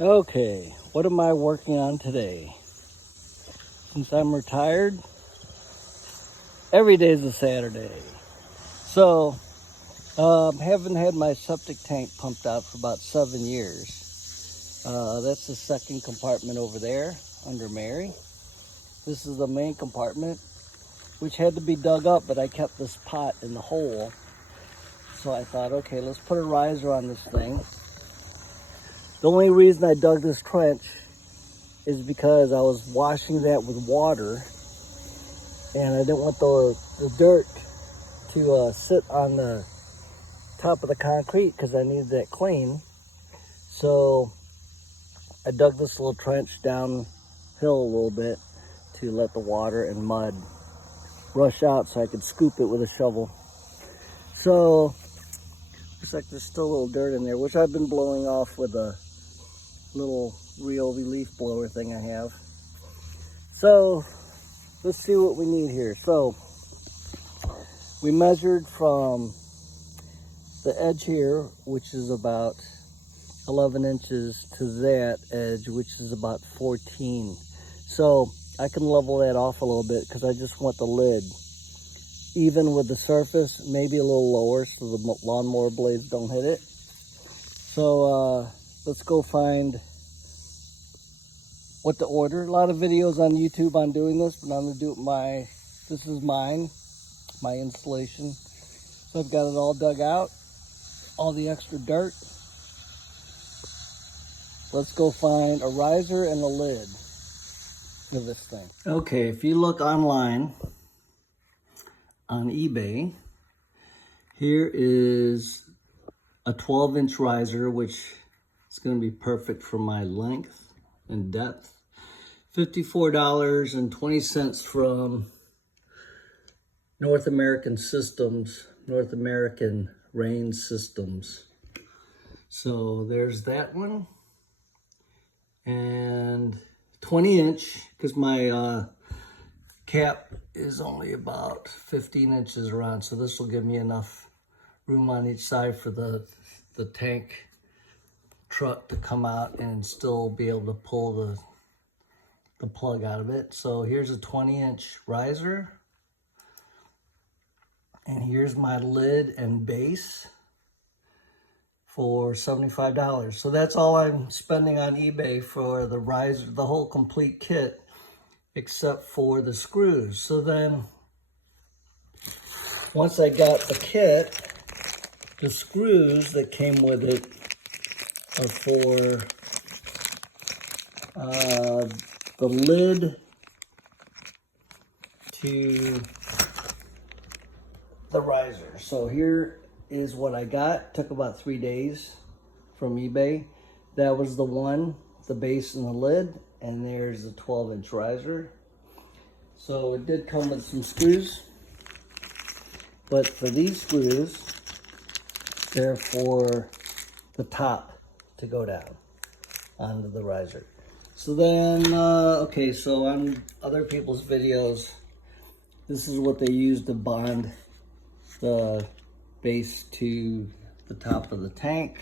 Okay, what am I working on today? Since I'm retired, every day is a Saturday. So, haven't had my septic tank pumped out for about 7 years. That's the second compartment over there under Mary. This is the main compartment, which had to be dug up, but I kept this pot in the hole. So I thought, okay, let's put a riser on this thing. The only reason I dug this trench is because I was washing that with water and I didn't want the dirt to sit on the top of the concrete because I needed that clean. So I dug this little trench downhill a little bit to let the water and mud rush out so I could scoop it with a shovel. So looks like there's still a little dirt in there, which I've been blowing off with a little Ryobi leaf blower thing I have. So let's see what we need here. So we measured from the edge here, which is about 11 inches, to that edge, which is about 14. So I can level that off a little bit because I just want the lid even with the surface, maybe a little lower so the lawnmower blades don't hit it. So let's go find what to order. A lot of videos on YouTube on doing this, but I'm gonna do it this is mine, my installation. So I've got it all dug out, all the extra dirt. Let's go find a riser and a lid of this thing. Okay, if you look online on eBay, here is a 12-inch riser, which is going to be perfect for my length and depth. $54.20 from North American Rain Systems. So there's that one. And 20-inch, because my cap is only about 15 inches around, so this will give me enough room on each side for the tank truck to come out and still be able to pull the plug out of it. So here's a 20-inch riser, and here's my lid and base for $75. So that's all I'm spending on eBay for the riser, the whole complete kit, except for the screws. So then once I got the kit, the screws that came with it are for the lid to the riser. So here is what I got. Took about 3 days from eBay. That was the one, the base and the lid, and there's the 12-inch riser. So it did come with some screws, but for these screws, they're for the top to go down onto the riser. So then, okay, so on other people's videos, this is what they use to bond the base to the top of the tank.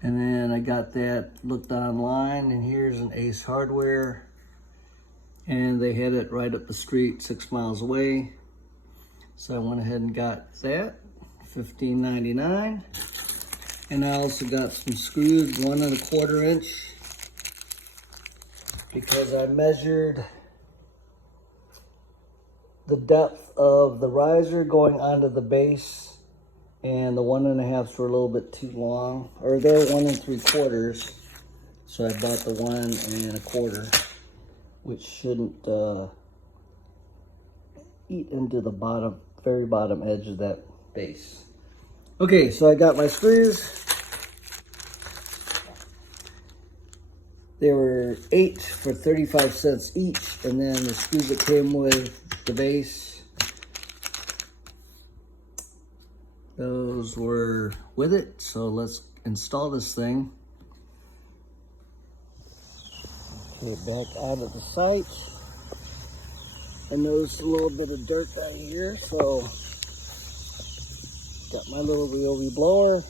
And then I got that, looked online, and here's an Ace Hardware. And they had it right up the street, 6 miles away. So I went ahead and got that, $15.99. And I also got some screws, 1 1/4 inch, because I measured the depth of the riser going onto the base, and the 1 1/2s were a little bit too long, or they're 1 3/4. So I bought the 1 1/4, which shouldn't eat into the bottom, very bottom edge of that base. Okay, so I got my screws. They were 8 for 35 cents each, and then the screws that came with the base, those were with it. So let's install this thing. Okay, back out of the site. I noticed a little bit of dirt down here, so got my little Ryobi blower.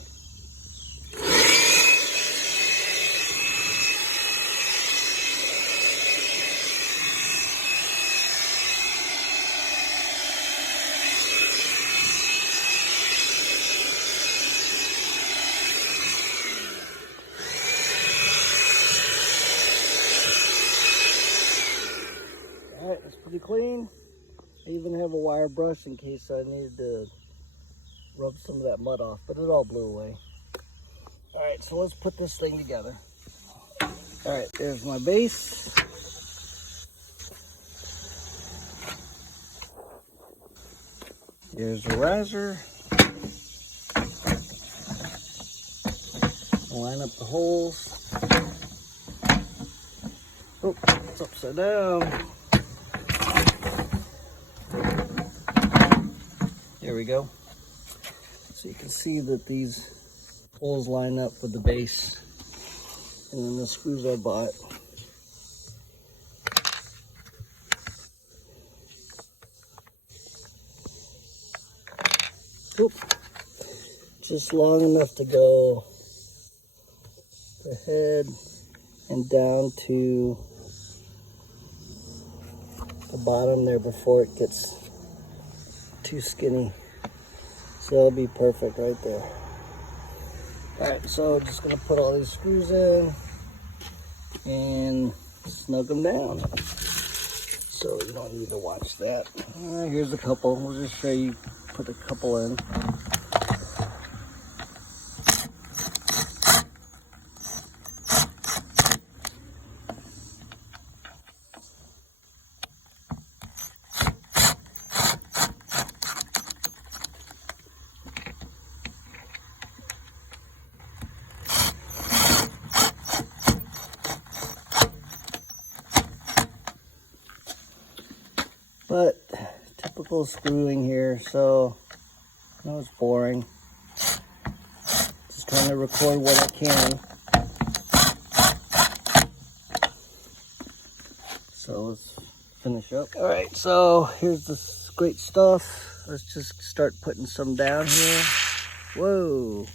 pretty clean. I even have a wire brush in case I needed to rub some of that mud off, but it all blew away. All right, so let's put this thing together. All right, there's my base. Here's the riser. Line up the holes. Oh, it's upside down. There we go. So you can see that these holes line up with the base. And then the screws I bought. Oop. Just long enough to go the head and down to the bottom there before it gets too skinny. So that'll be perfect right there. All right, so just gonna put all these screws in and snug them down. So you don't need to watch that. All right, here's a couple. We'll just show you, put a couple in. But typical screwing here, so I know it's boring. Just trying to record what I can. So let's finish up. All right, so here's this great stuff. Let's just start putting some down here. Whoa.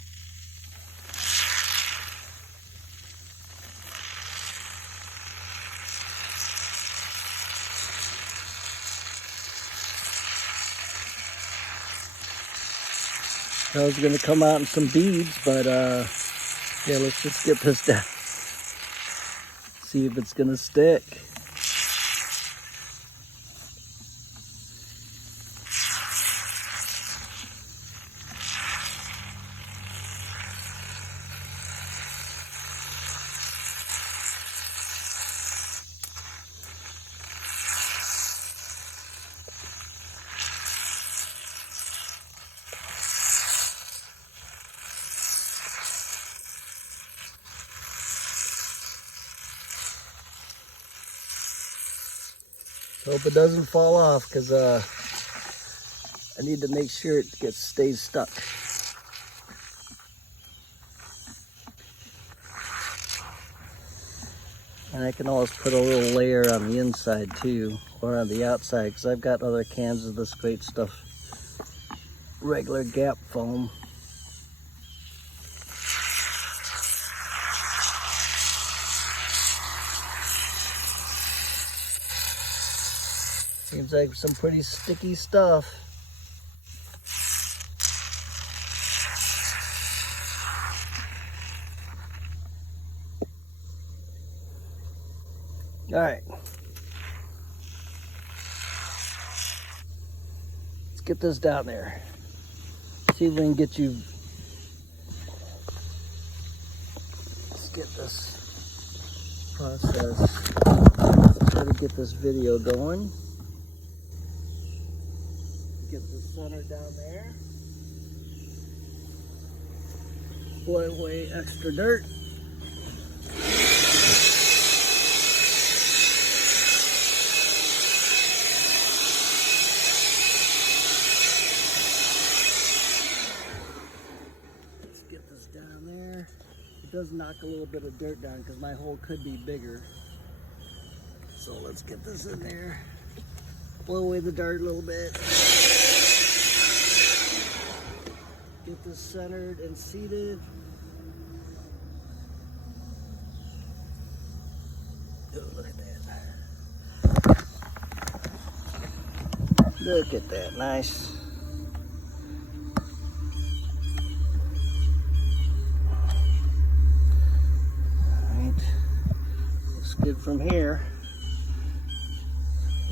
I was gonna come out in some beads, but yeah, let's just get this down. See if it's gonna stick. Hope it doesn't fall off, because I need to make sure it stays stuck. And I can always put a little layer on the inside too, or on the outside, because I've got other cans of this great stuff, regular Gap foam. Seems like some pretty sticky stuff. All right. Let's get this down there. See if we can get you. Let's get this process. Try to get this video going. Get the center down there. Blow away extra dirt. Let's get this down there. It does knock a little bit of dirt down because my hole could be bigger. So let's get this in there. Blow away the dirt a little bit. Get this centered and seated. Oh, look at that. Look at that, nice. All right, looks good from here.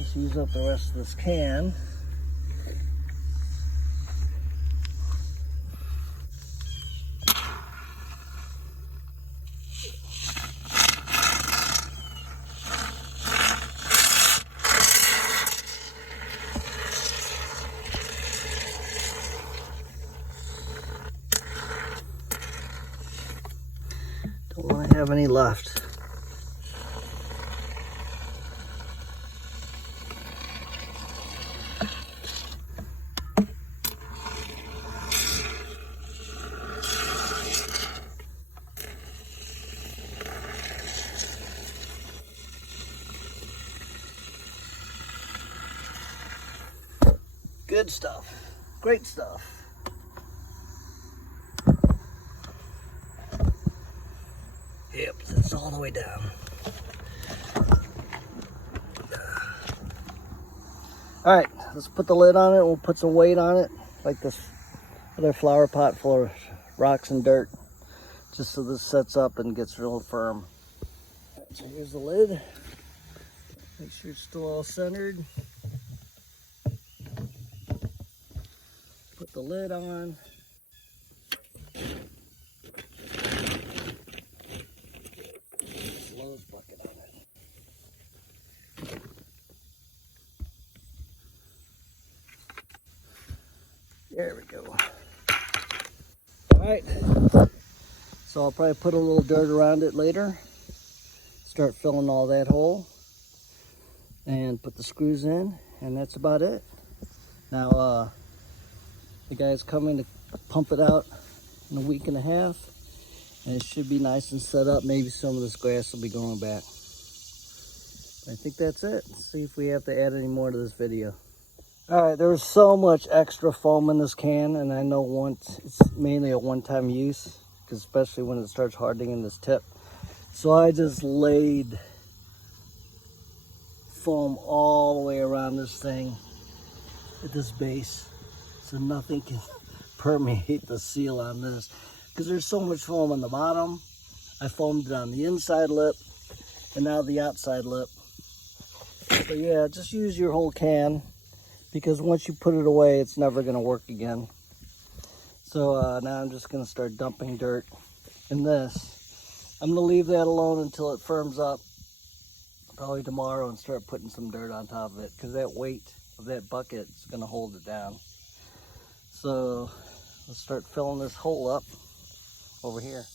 just use up the rest of this can. Don't want to have any left. Good stuff. Great stuff. Yep, that's all the way down. All right, let's put the lid on it. We'll put some weight on it, like this other flower pot full of rocks and dirt, just so this sets up and gets real firm. All right, so here's the lid. Make sure it's still all centered. Put the lid on. Lowe's bucket on it. There we go. All right. So I'll probably put a little dirt around it later. Start filling all that hole. And put the screws in. And that's about it. Now, the guy's coming to pump it out in a week and a half. And it should be nice and set up. Maybe some of this grass will be growing back. I think that's it. Let's see if we have to add any more to this video. All right, there's so much extra foam in this can, and I know it's mainly a one-time use, because especially when it starts hardening in this tip. So I just laid foam all the way around this thing at this base, so nothing can permeate the seal on this, because there's so much foam on the bottom. I foamed it on the inside lip and now the outside lip. So yeah, just use your whole can, because once you put it away, it's never going to work again. So now I'm just going to start dumping dirt in this. I'm going to leave that alone until it firms up, probably tomorrow, and start putting some dirt on top of it, because that weight of that bucket is going to hold it down. So let's start filling this hole up over here.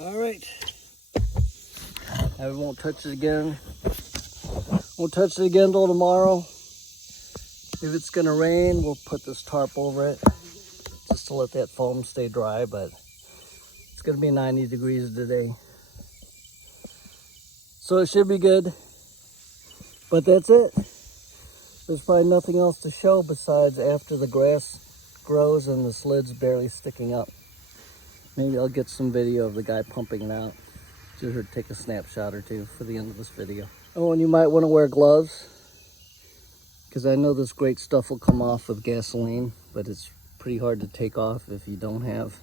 All right, I won't touch it again. Won't touch it again till tomorrow. If it's gonna rain, we'll put this tarp over it just to let that foam stay dry, but it's gonna be 90 degrees today. So it should be good, but that's it. There's probably nothing else to show besides after the grass grows and the slid's barely sticking up. Maybe I'll get some video of the guy pumping it out. Just take a snapshot or two for the end of this video. Oh, and you might want to wear gloves, because I know this great stuff will come off with gasoline, but it's pretty hard to take off if you don't have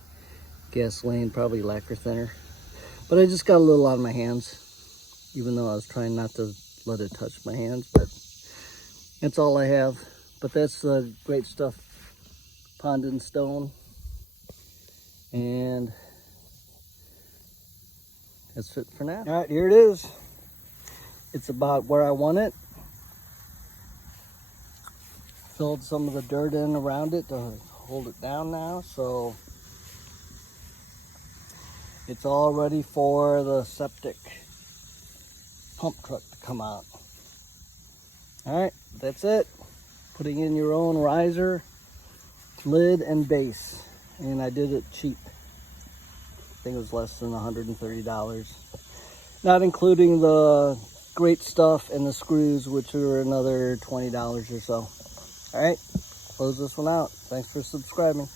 gasoline, probably lacquer thinner. But I just got a little on my hands, even though I was trying not to let it touch my hands, but that's all I have. But that's the great stuff, Pond and Stone. And that's it for now. All right, here it is. It's about where I want it. Filled some of the dirt in around it to hold it down now, so it's all ready for the septic pump truck to come out. All right, that's it. Putting in your own riser, lid, and base. And I did it cheap. I think it was less than $130. Not including the great stuff and the screws, which are another $20 or so. All right, close this one out. Thanks for subscribing.